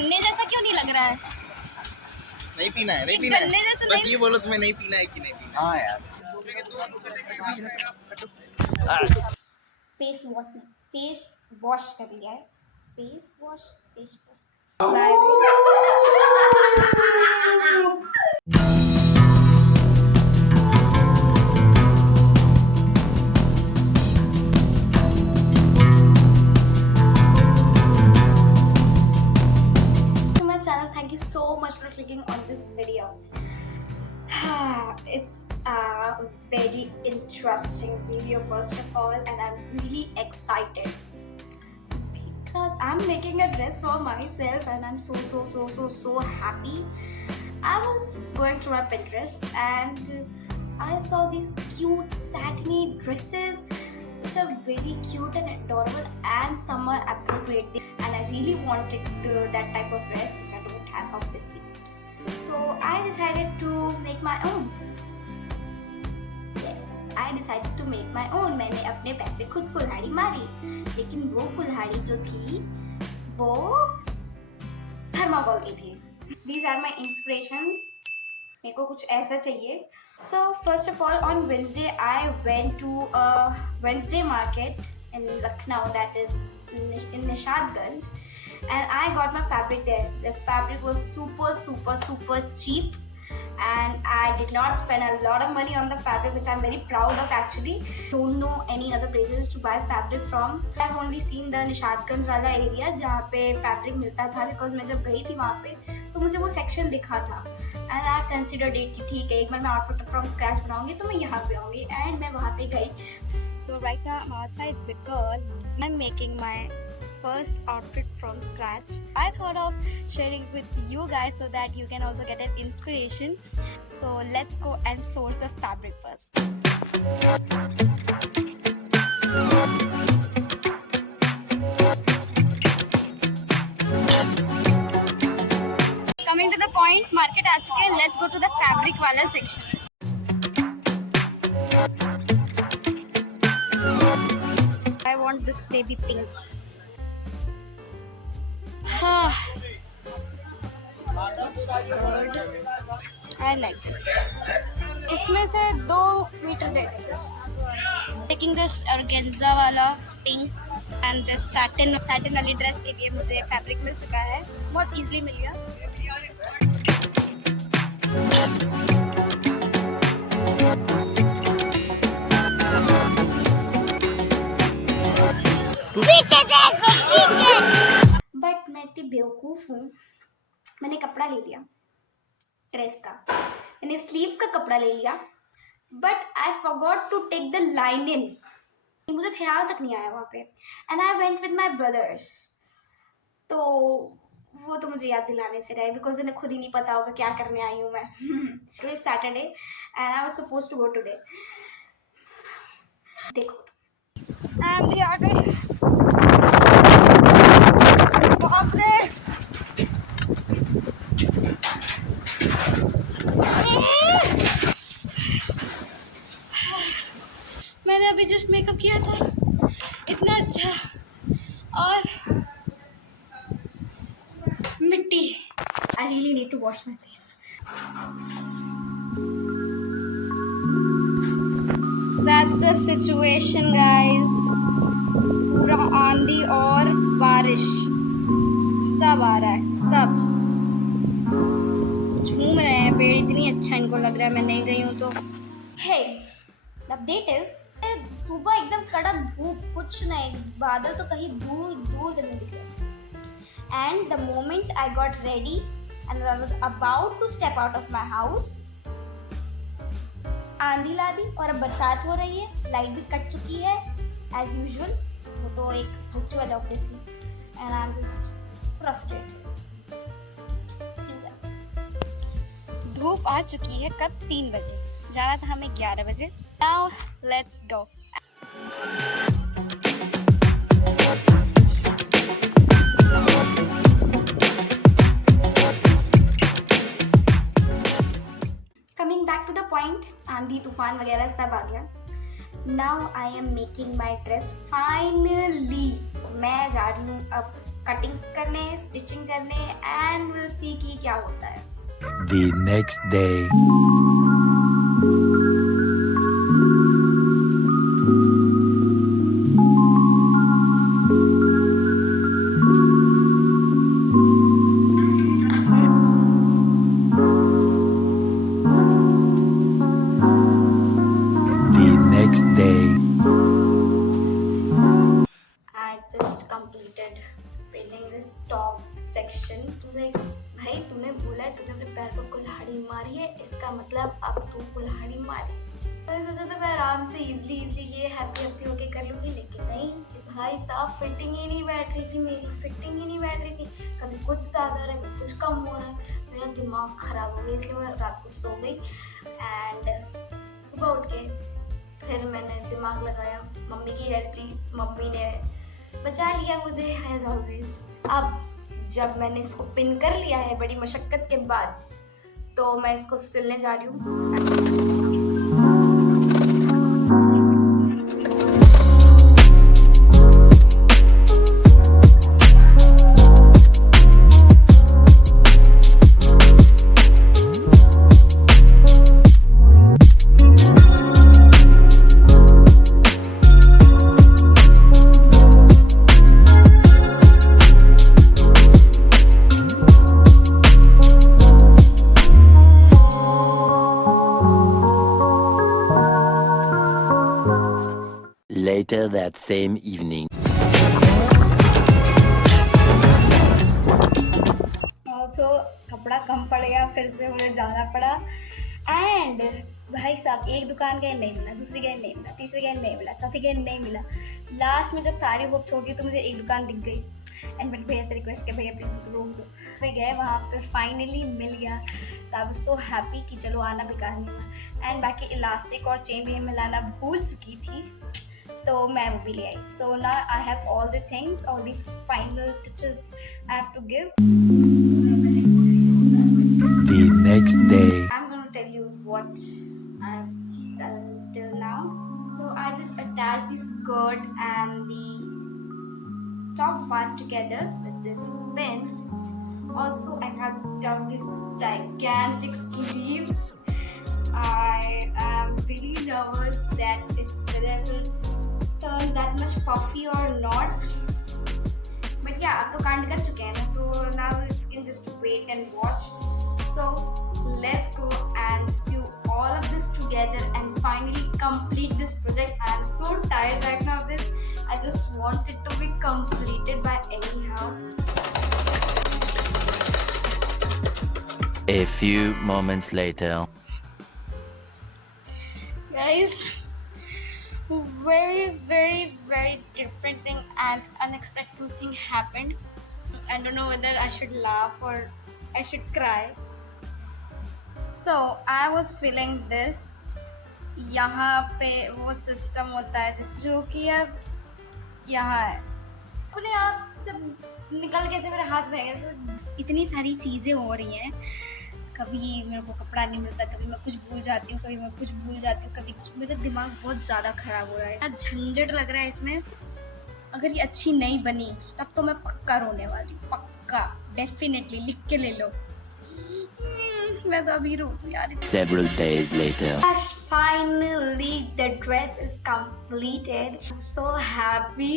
गन्ने जैसा क्यों नहीं लग रहा है? नहीं पीना है, नहीं पीना है। बस नहीं... ये बोलो तुम्हें नहीं पीना है कि नहीं पीना। हाँ यार। फेस वॉश कर लिया है। Face wash Thank you so much for clicking on this video. It's a very interesting video first of all, and I'm really excited because I'm making a dress for myself and I'm so happy. I was going through my Pinterest and I saw these cute satiny dresses which are very cute and adorable and summer appropriate, and I really wanted that type of dress which I don't have obviously. So I decided to make my own. Yes, I decided to make my own. मैंने अपने पैर पे खुद कुल्हाड़ी मारी, लेकिन वो कुल्हाड़ी जो थी वो थर्माकोल की थी. These are my inspirations. मेरे को कुछ ऐसा चाहिए. So first of all, on Wednesday I went to a Wednesday market in Lucknow, that is in Nishadganj, and I got my fabric there. The fabric was super cheap, and I did not spend a lot of money on the fabric, which I'm very proud of actually. Don't know any other places to buy fabric from. I've only seen the Nishadganj वाला area जहाँ पे fabric मिलता था, because मैं जब गई थी वहाँ पे तो मुझे वो section दिखा था, and I considered it कि ठीक है एक बार मैं outfit from scratch बनाऊंगी तो मैं यहाँ पे आऊँगी, and मैं वहाँ पे गई. So right now I'm outside because I'm making my first outfit from scratch. I thought of sharing with you guys so that you can also get an inspiration. So let's go and source the fabric first. Coming to the point, market आ चुके हैं. Let's go to the fabric वाला section. I want this baby pink. I like this. इसमें से 2 metre दे दीजिए. Taking this organza वाला pink and this satin वाली dress के लिए मुझे फैब्रिक मिल चुका है. बहुत इजीली मिल गया. पीछे देखो पीछे. बट मैं इतनी बेवकूफ हूँ, मैंने कपड़ा ले लिया ड्रेस का, मैंने स्लीव्स का कपड़ा ले लिया, but I forgot to take the lining. मुझे ख्याल तक नहीं आया वहाँ पे, and I went with my brothers. तो वो तो मुझे याद दिलाने से रहे, बिकॉज उन्हें खुद ही नहीं पता होगा क्या करने आई हूँ मैं. Today is Saturday and I was supposed to go today. देखो आंधी आ गई. बाप रे. मैंने अभी जस्ट मेकअप किया था, इतना अच्छा, और मिट्टी. I really need to wash my face. That's the situation guys. पूरा आंधी और बारिश सब आ रहा है, सब झूम रहे हैं पेड़. इतनी अच्छा इनको लग रहा है, मैं नहीं गई हूँ तो. Hey, the update is सुबह एकदम कड़क धूप, कुछ नहीं, बादल तो कहीं दूर तक नहीं दिख रहे. And the moment I got ready and I was about to step out of my house, आंधी ला दी और अब बरसात हो रही है. लाइट भी कट चुकी है as usual. वो तो एक रिचुअल है obviously, and I'm just frustrated. धूप आ चुकी है. कब 3 बजे, जाना था हमें 11 बजे. Now let's go. Coming back to the point, आंधी तूफान वगैरह सब आ गया. Now I am making my dress finally. मैं जा रही हूँ अब कटिंग करने, स्टिचिंग करने एंड विल सी कि क्या होता है. The next day. The next day. I just completed pinning this top section. तो like भाई तूने बोला है तूने अपने पैर को कुल्हाड़ी मारी है, इसका मतलब अब तू कुल्हाड़ी मारी. तो मैंने सोचा था मैं आराम से इजली ये हैप्पी होके कर लूँगी, लेकिन नहीं भाई साहब, फिटिंग ही नहीं बैठ रही थी, मेरी फिटिंग ही नहीं बैठ रही थी. कभी कुछ ज़्यादा रहा है, कुछ कम हो रहा है, मेरा दिमाग ख़राब हो गया. इसलिए मैं रात को सो गई एंड सुबह उठ के फिर मैंने दिमाग लगाया, मम्मी की हेल्प ली, मम्मी ने बचा लिया मुझे एज ऑलवेज. अब जब मैंने इसको पिन कर लिया है बड़ी मशक्कत के बाद, तो मैं इसको सिलने जा रही हूँ. Later that same evening. Also कपड़ा कम पड़ गया, फिर से मुझे जाना पड़ा. एंड भाई साहब, एक दुकान गए नहीं मिला, दूसरी गए नहीं मिला, तीसरी गए नहीं मिला, चौथी गए नहीं मिला. लास्ट में जब सारी होप छोड़ी तो मुझे एक दुकान दिख गई एंड मैंने भैया से रिक्वेस्ट किया, भैया प्लीज़ तो रोक दो. मैं गए वहाँ पे, फाइनली मिल गया. सो आई वाज सो हैप्पी कि चलो आना बेकार नहीं हुआ. एंड बाकी इलास्टिक और चेन भी मैं लाना भूल चुकी थी, तो मैं वो भी ले आई. So now I have all the things, all the final touches I have to give. The next day. I'm going to tell you what I've done till now. So I just attached the skirt and the top part together with this pins. Also, I have done this gigantic sleeves. I am really nervous that if whether it will turn that much puffy or not. But yeah, अब तो कांड कर चुके हैं ना, तो now you can just wait and watch. So let's go and sew all of this together and finally complete this project. I am so tired right now of this. I just want it to be completed by anyhow. A few moments later. Guys, very different thing and unexpected thing happened. I don't know whether I should laugh or I should cry. So I was feeling this. यहाँ पे वो system होता है जो कि अब यहाँ है. अपने आप जब निकल के से मेरे हाथ में ऐसे इतनी सारी चीज़ें हो रही हैं. कभी मेरे को कपड़ा नहीं मिलता, कभी मैं कुछ भूल जाती हूँ, कभी मैं कुछ भूल जाती हूँ, कभी कुछ. मेरा दिमाग बहुत ज़्यादा ख़राब हो रहा है, झंझट लग रहा है इसमें. अगर ये अच्छी नहीं बनी तब तो मैं पक्का रोने वाली हूँ, पक्का, डेफिनेटली. लिख के ले लो. मैं तो अभी रो दूँ यार. Several days later. Finally the dress is completed. So happy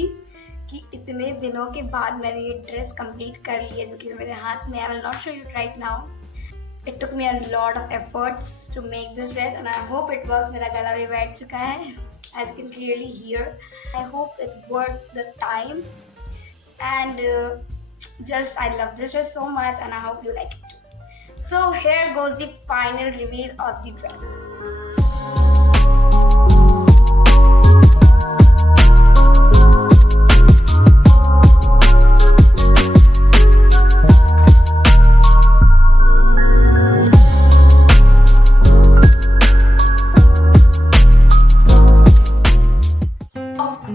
कि इतने दिनों के बाद मैंने ये ड्रेस कंप्लीट कर ली है, जो कि मेरे हाथ में. I will not show you right now. It took me a lot of efforts to make this dress and I hope it works. मेरा गला भी बैठ चुका है, as you can clearly hear. I hope it worth the time and just I love this dress so much and I hope you like it too. So here goes the final reveal of the dress.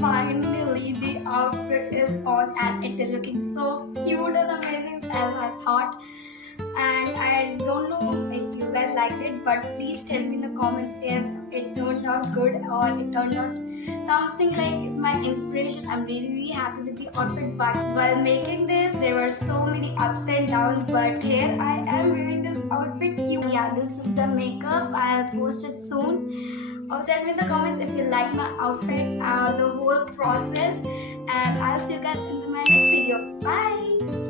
Finally the outfit is on and it is looking so cute and amazing as I thought. And I don't know if you guys liked it, but please tell me in the comments if it turned out good or it turned out something like my inspiration. I'm really happy with the outfit, but while making this There were so many ups and downs, but here I am wearing this outfit. Yeah, this is the makeup. I'll post it soon. Tell me in the comments if you like my outfit, the whole process, and I'll see you guys in my next video. Bye.